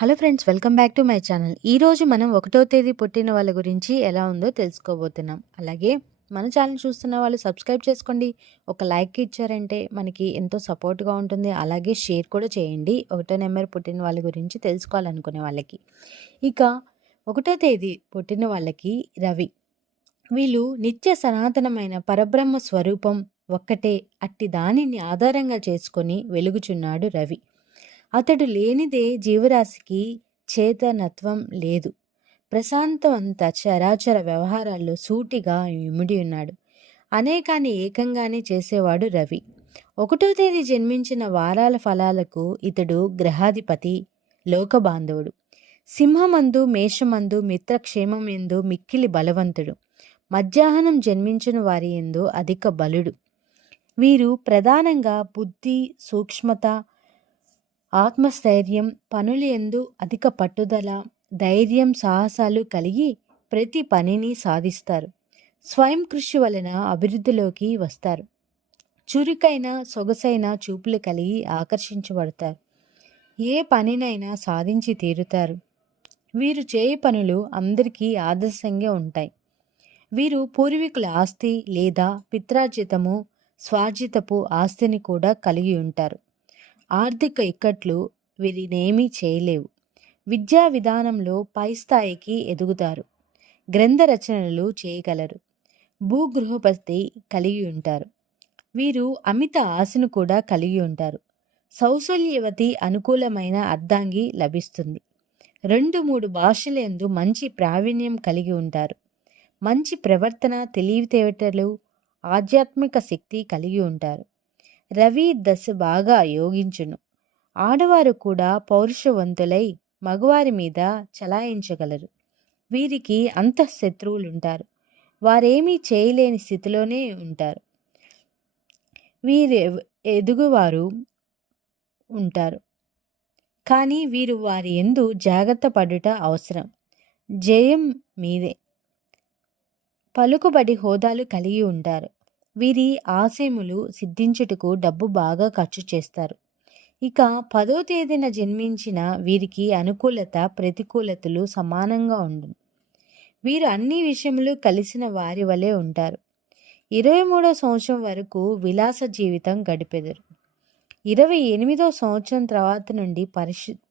Hello friends, welcome back to my channel. ఈరోజు మనం 1వ తేదీ పుట్టిన వాళ్ళ గురించి ఎలా ఉందో తెలుసుకోబోతున్నాం. అలాగే మన ఛానల్ చూస్తున్న వాళ్ళు సబ్స్క్రైబ్ చేసుకోండి. ఒక లైక్ ఇచ్చారంటే మనకి ఎంతో సపోర్ట్గా ఉంటుంది. అలాగే షేర్ కూడా చేయండి 1వ నెంబర్ పుట్టిన వాళ్ళ గురించి తెలుసుకోవాలనుకునే వాళ్ళకి. ఇక 1వ తేదీ పుట్టిన వాళ్ళకి రవి. వీళ్ళు నిత్య సనాతనమైన పరబ్రహ్మ స్వరూపం ఒక్కటే. అట్టి దానిని ఆధారంగా చేసుకొని వెలుగుచున్నాడు రవి. అతడు లేనిదే జీవరాశికి చేతనత్వం లేదు. ప్రశాంతవంత చరాచర వ్యవహారాల్లో సూటిగా ఇమిడి ఉన్నాడు. అనేకాన్ని ఏకంగానే చేసేవాడు రవి. 1వ తేదీ జన్మించిన వారాల ఫలాలకు ఇతడు గ్రహాధిపతి, లోకబాంధవుడు. సింహమందు మేషమందు మిత్రక్షేమం ఎందు మిక్కిలి బలవంతుడు. మధ్యాహ్నం జన్మించిన వారి ఎందు అధిక బలుడు. వీరు ప్రధానంగా బుద్ధి, సూక్ష్మత, ఆత్మస్థైర్యం, పనుల యందు అధిక పట్టుదల, ధైర్యం, సాహసాలు కలిగి ప్రతి పనిని సాధిస్తారు. స్వయం కృషి వలన అభివృద్ధిలోకి వస్తారు. చురుకైన సొగసైన చూపులు కలిగి ఆకర్షించబడతారు. ఏ పనినైనా సాధించి తీరుతారు. వీరు చేయ పనులు అందరికీ ఆదర్శంగా ఉంటాయి. వీరు పూర్వీకుల ఆస్తి లేదా పిత్రార్జితము, స్వార్జితపు ఆస్తిని కూడా కలిగి ఉంటారు. ఆర్థిక ఇక్కట్లు వీరినేమీ చేయలేవు. విద్యా విధానంలో పై స్థాయికి ఎదుగుతారు. గ్రంథ రచనలు చేయగలరు. భూగృహపతి కలిగి ఉంటారు. వీరు అమిత ఆశను కూడా కలిగి ఉంటారు. సౌశల్యవతి అనుకూలమైన అర్ధాంగి లభిస్తుంది. 2-3 భాషలందు మంచి ప్రావీణ్యం కలిగి ఉంటారు. మంచి ప్రవర్తన, తెలివితేటలు, ఆధ్యాత్మిక శక్తి కలిగి ఉంటారు. రవి దశ బాగా యోగించును. ఆడవారు కూడా పౌరుషవంతులై మగవారి మీద చలాయించగలరు. వీరికి అంతఃశత్రువులుంటారు. వారేమీ చేయలేని స్థితిలోనే ఉంటారు. వీరు ఎదుగువారు ఉంటారు. కానీ వీరు వారి యందు జాగ్రత్త పడుట అవసరం. జయం మీదే. పలుకుబడి హోదాలు కలిగి ఉంటారు. వీరి ఆశయములు సిద్ధించుటకు డబ్బు బాగా ఖర్చు చేస్తారు. ఇక 10వ తేదీన జన్మించిన వీరికి అనుకూలత, ప్రతికూలతలు సమానంగా ఉండును. వీరు అన్ని విషయములు కలిసిన వారి వలె ఉంటారు. 23వ సంవత్సరం వరకు విలాస జీవితం గడిపెదరు. 28వ సంవత్సరం తర్వాత నుండి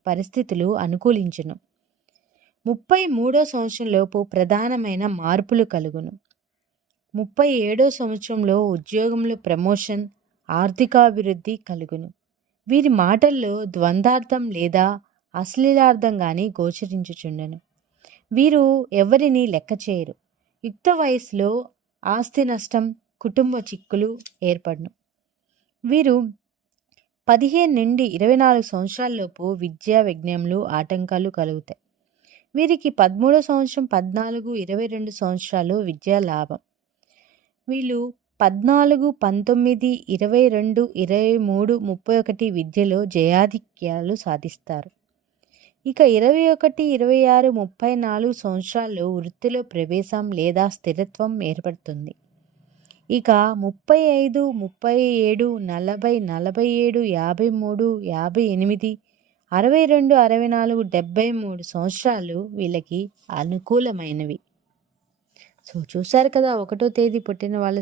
పరిస్థితులు అనుకూలించును. 33వ సంవత్సరంలోపు ప్రధానమైన మార్పులు కలుగును. 37వ సంవత్సరంలో ఉద్యోగంలో ప్రమోషన్, ఆర్థికాభివృద్ధి కలుగును. వీరి మాటల్లో ద్వంద్వార్థం లేదా అశ్లీలార్థం గాని గోచరించుచుండెను. వీరు ఎవరిని లెక్క చేయరు. యుక్త వయసులో ఆస్తి నష్టం, కుటుంబ చిక్కులు ఏర్పడును. వీరు 15 నుండి 24 సంవత్సరాలలోపు విద్యా విజ్ఞానంలో ఆటంకాలు కలుగుతాయి. వీరికి 13వ సంవత్సరం, 14, 22 సంవత్సరాలు విద్యా లాభం. వీళ్ళు 14, 19, 22, 23, 31 విద్యలో జయాధిక్యాలు సాధిస్తారు. ఇక 21, 26, 34 సంవత్సరాల్లో వృత్తిలో ప్రవేశం లేదా స్థిరత్వం ఏర్పడుతుంది. ఇక 35, 37, 40, 47, 53, 58, 62, 64, 73 సంవత్సరాలు వీళ్ళకి అనుకూలమైనవి. సో చూశారు కదా 1వ తేదీ పుట్టిన వాళ్ళ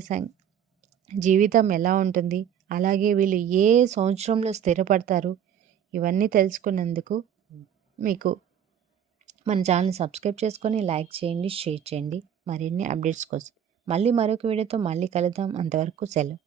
జీవితం ఎలా ఉంటుంది, అలాగే వీళ్ళు ఏ సంవత్సరంలో స్థిరపడతారు, ఇవన్నీ తెలుసుకున్నందుకు మీకు మన ఛానల్ సబ్స్క్రైబ్ చేసుకొని లైక్ చేయండి, షేర్ చేయండి. మరిన్ని అప్డేట్స్ కోసం మళ్ళీ మరొక వీడియోతో మళ్ళీ కలుద్దాం. అంతవరకు సెలవు.